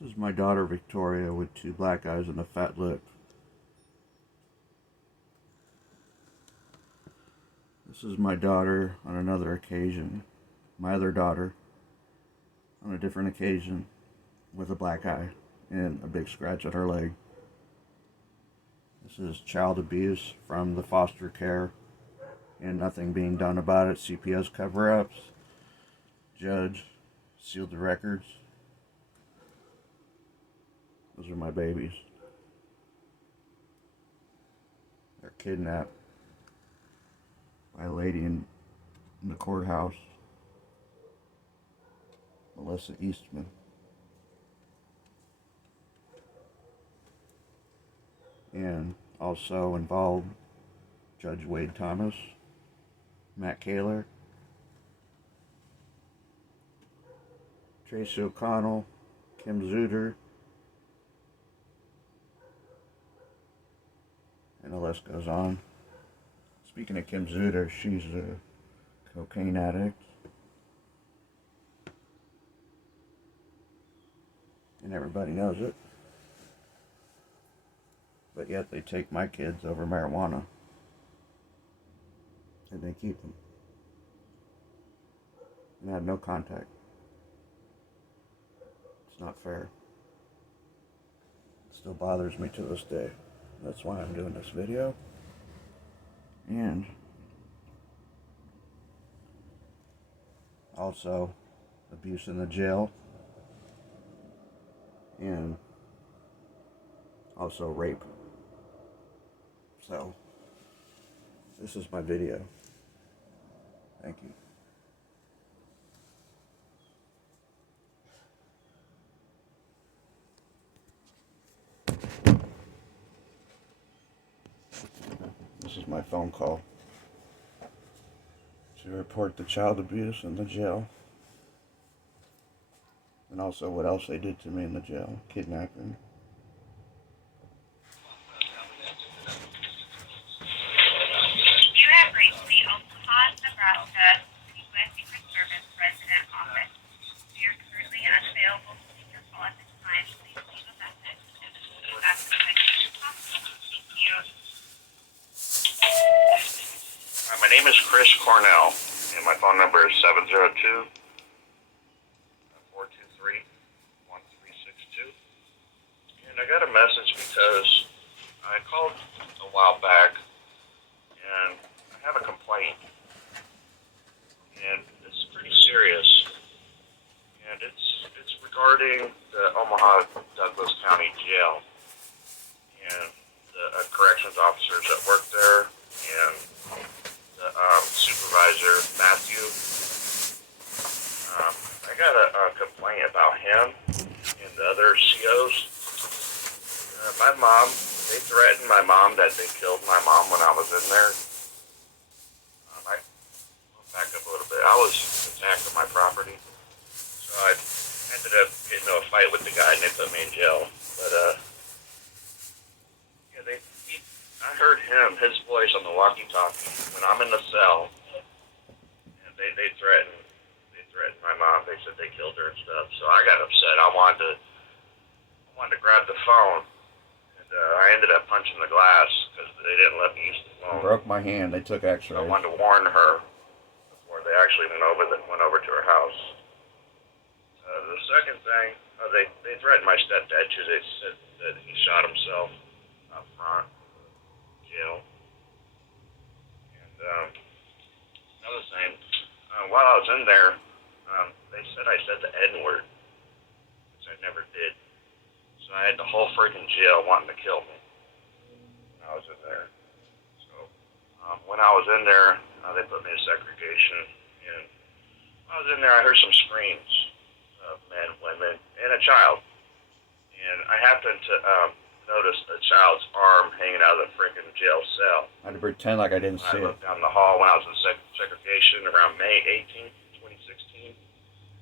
This is my daughter Victoria with two black eyes and a fat lip. This is my daughter on another occasion. My other daughter on a different occasion with a black eye and a big scratch on her leg. This is child abuse from the foster care and nothing being done about it. CPS cover-ups. Judge sealed the records. Those are my babies. They're kidnapped by a lady in the courthouse, Melissa Eastman. And also involved Judge Wade Thomas, Matt Kaler, Tracy O'Connell, Kim Zuter, and the list goes on. Speaking of Kim Zuter, she's a cocaine addict. And everybody knows it. But yet they take my kids over marijuana. And they keep them. And I have no contact. It's not fair. It still bothers me to this day. That's why I'm doing this video. And also abuse in the jail. And also rape. So, this is my video. Thank you. This is my phone call to report the child abuse in the jail. And also what else they did to me in the jail. Kidnapping. You have reached the Omaha, Nebraska U.S. Secret Service Resident Office. We are currently unavailable to take your call at this time. Please leave a message. After the quickest as possible. Thank you. My name is Chris Cornell, and my phone number is 702-423-1362. And I got a message because I called a while back, and I have a complaint, and it's pretty serious, and it's regarding the Omaha Douglas County Jail, and the corrections officers that work there, and the supervisor, Matthew. I got a complaint about him and the other COs. My mom, they threatened my mom that they killed my mom when I was in there. I back up a little bit. I was attacked on my property, so I ended up getting into a fight with the guy, and they put me in jail. But yeah, I heard his voice on the walkie-talkie when I'm in the cell, and they threatened my mom. They said they killed her and stuff. So I got upset. I wanted to grab the phone, and I ended up punching the glass because they didn't let me use the phone. I broke my hand. They took X-rays. So I wanted to warn her before they actually went over to her house. The second thing, they threatened my stepdad too. They said that he shot himself up front jail. And another thing, while I was in there, they said I said the N-word, which I never did. So I had the whole freaking jail wanting to kill me when I was in there. So when I was in there, they put me in segregation, and when I was in there, I heard some screams of men, women, and a child. And I happened to noticed a child's arm hanging out of the freaking jail cell. I had to pretend like I didn't see it. I looked down the hall when I was in segregation around May 18th, 2016.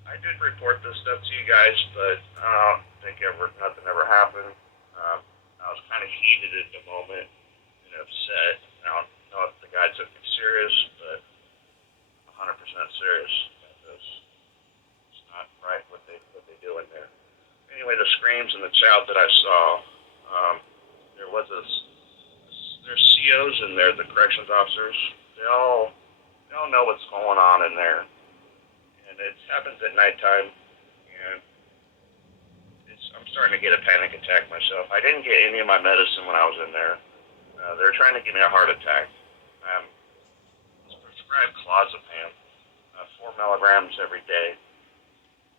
I did report this stuff to you guys, but I don't think nothing ever happened. I was kind of heated at the moment and upset. I don't know if the guy took me serious, but 100% serious. It's not right what they do in there. Anyway, the scream corrections officers, they all know what's going on in there. And it happens at nighttime, and I'm starting to get a panic attack myself. I didn't get any of my medicine when I was in there. They're trying to give me a heart attack. I was prescribed clozapam, 4 milligrams every day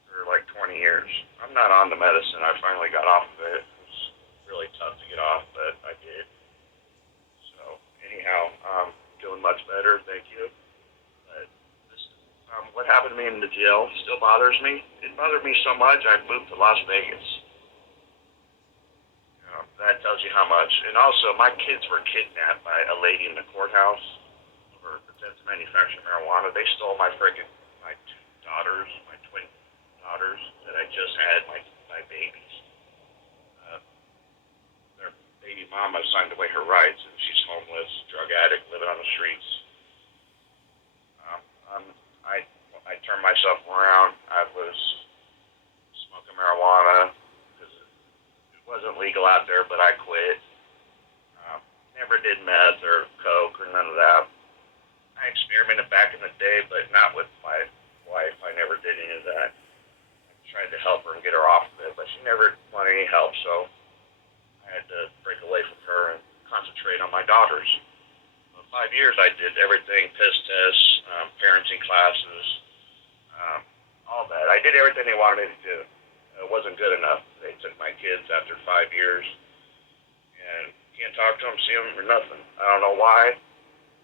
for like 20 years. I'm not on the medicine. I finally got off of it. It was really tough to get off, but I did. So anyhow, doing much better. Thank you. What happened to me in the jail still bothers me. It bothered me so much, I moved to Las Vegas. That tells you how much. And also, my kids were kidnapped by a lady in the courthouse for pretend to manufacture marijuana. They stole my two daughters, my twin daughters that I just had, my babies. Their baby mama signed away her rights, and she's homeless, drug addict, living on the streets. I turned myself around. I was smoking marijuana because it wasn't legal out there, but I quit. Never did meth or coke or none of that. I experimented back in the day, but not with my wife. I never did any of that. I tried to help her and get her off of it, but she never wanted any help, so I had to break away from her and concentrate on my daughters. For 5 years, I did everything, piss tests, parenting classes, all that. I did everything they wanted me to do. It wasn't good enough. They took my kids after 5 years, and can't talk to them, see them, or nothing. I don't know why.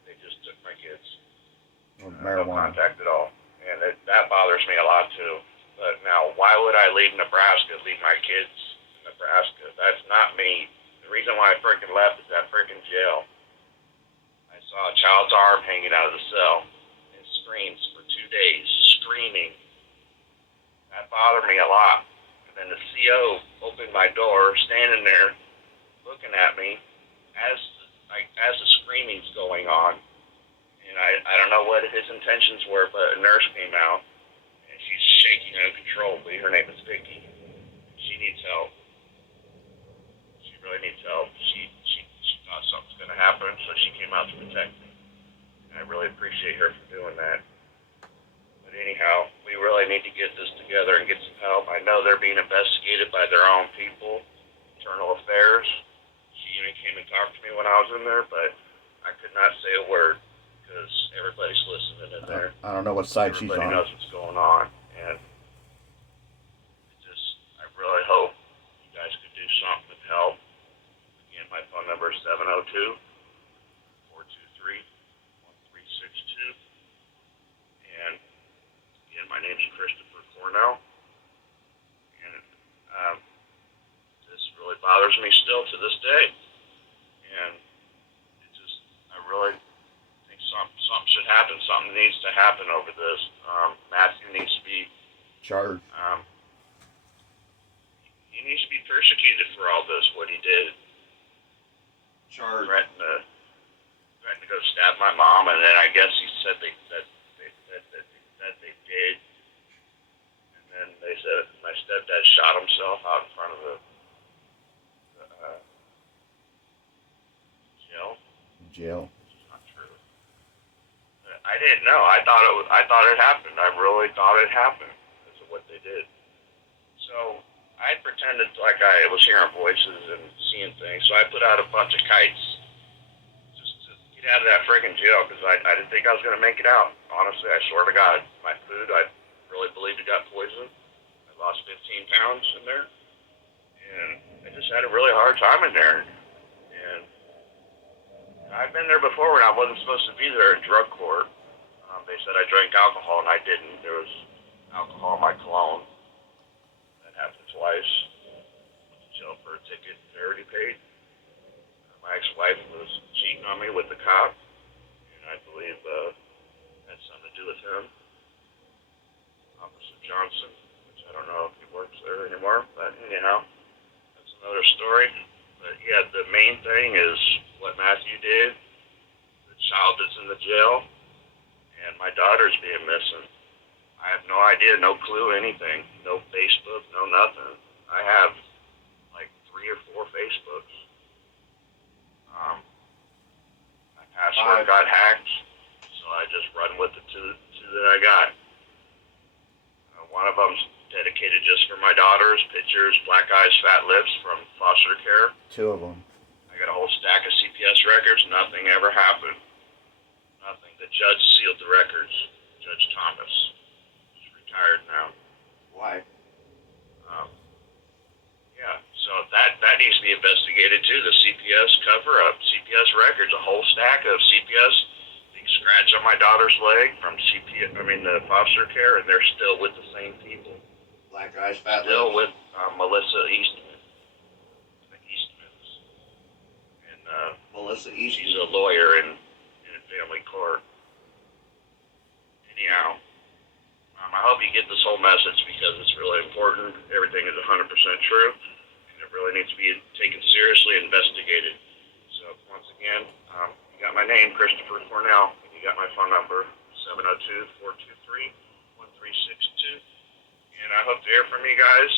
They just took my kids. No contact at all. And that bothers me a lot, too. But now, why would I leave Nebraska, leave my kids in Nebraska? That's not me. The reason why I freaking left is that freaking jail. I saw a child's arm hanging out of the cell and screams for 2 days, screaming. That bothered me a lot. And then the CO opened my door, standing there, looking at me as the screaming's going on. And I don't know what his intentions were, but a nurse came out, and she's shaking uncontrollably. Her name is Vicky. She needs help. She really needs help. She thought something's going to happen, so she came out to protect me. And I really appreciate her for doing that. But anyhow, we really need to get this together and get some help. I know they're being investigated by their own people, internal affairs. She even came and talked to me when I was in there, but I could not say a word because everybody's listening in there. I don't know what side she's on. Everybody knows what's going on, and I really hope you guys could do something to help. Again, my phone number is 702-423-1362. And again, my name is Christopher Cornell. And this really bothers me still to this day. And I really think something should happen. Something needs to happen over this. Matthew needs to be charged. He needs to be persecuted for all this, what he did. Charged. Threatened to go stab my mom, and then I guess he said they did. And then they said my stepdad shot himself out in front of the jail. It's not true. I didn't know. I thought it happened. I really thought it happened because of what they did. So I pretended like I was hearing voices and seeing things. So I put out a bunch of kites just to get out of that friggin' jail because I didn't think I was going to make it out. Honestly, I swear to God. My food, I really believed it got poisoned. I lost 15 pounds in there. And I just had a really hard time in there. And I've been there before when I wasn't supposed to be there in drug court. They said I drank alcohol, and I didn't. There was alcohol in my cologne. That happened twice. Went to jail for a ticket I already paid. My ex-wife was cheating on me with the cop, and I believe it had something to do with him. Officer Johnson, which I don't know if he works there anymore, but anyhow, that's another story. But yeah, the main thing is what Matthew did, the child that's in the jail, and my daughter's being missing. I have no idea, no clue, anything. No Facebook, no nothing. I have like 3 or 4 Facebooks. I password got hacked, so I just run with the two that I got. One of them's dedicated just for my daughters, pictures, black eyes, fat lips from foster care. 2 of them. I got a whole stack of CPS records. Nothing ever happened. Nothing. The judge sealed the records. Judge Thomas. He's retired now. Why? Yeah, so that needs to be investigated too. The CPS cover-up, CPS records, a whole stack of CPS. Big scratch on my daughter's leg from the foster care, and they're still with the same people. Black eyes, fat Still lips. with Melissa Eastman. The Eastmans. And Melissa she's Eastman. a lawyer in family court. Anyhow, I hope you get this whole message because it's really important. Everything is 100% true, and it really needs to be taken seriously and investigated. So once again, you got my name, Christopher Cornell, and you got my phone number, 702-423-1362. And I hope to hear from you guys.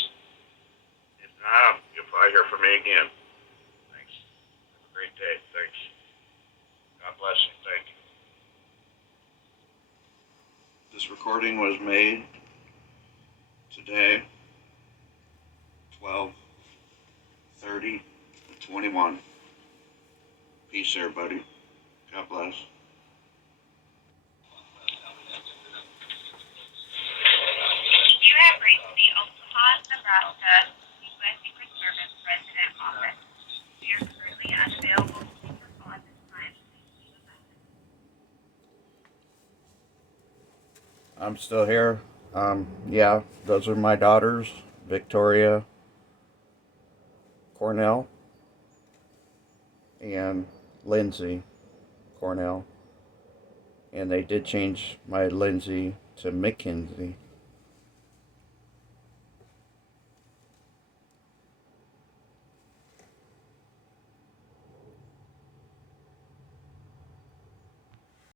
If not, you'll probably hear from me again. Thanks. Have a great day. Thanks. God bless you. Thank you. This recording was made today, 12/30/21. Peace, everybody. God bless. You have reached the Omaha, Nebraska U.S. Secret Service Resident Office. We are currently unavailable to take your call at this time. Please leave a message. I'm still here. Yeah, those are my daughters, Victoria, Cornell, and Lindsay Cornell. And they did change my Lindsay to Mackenzie.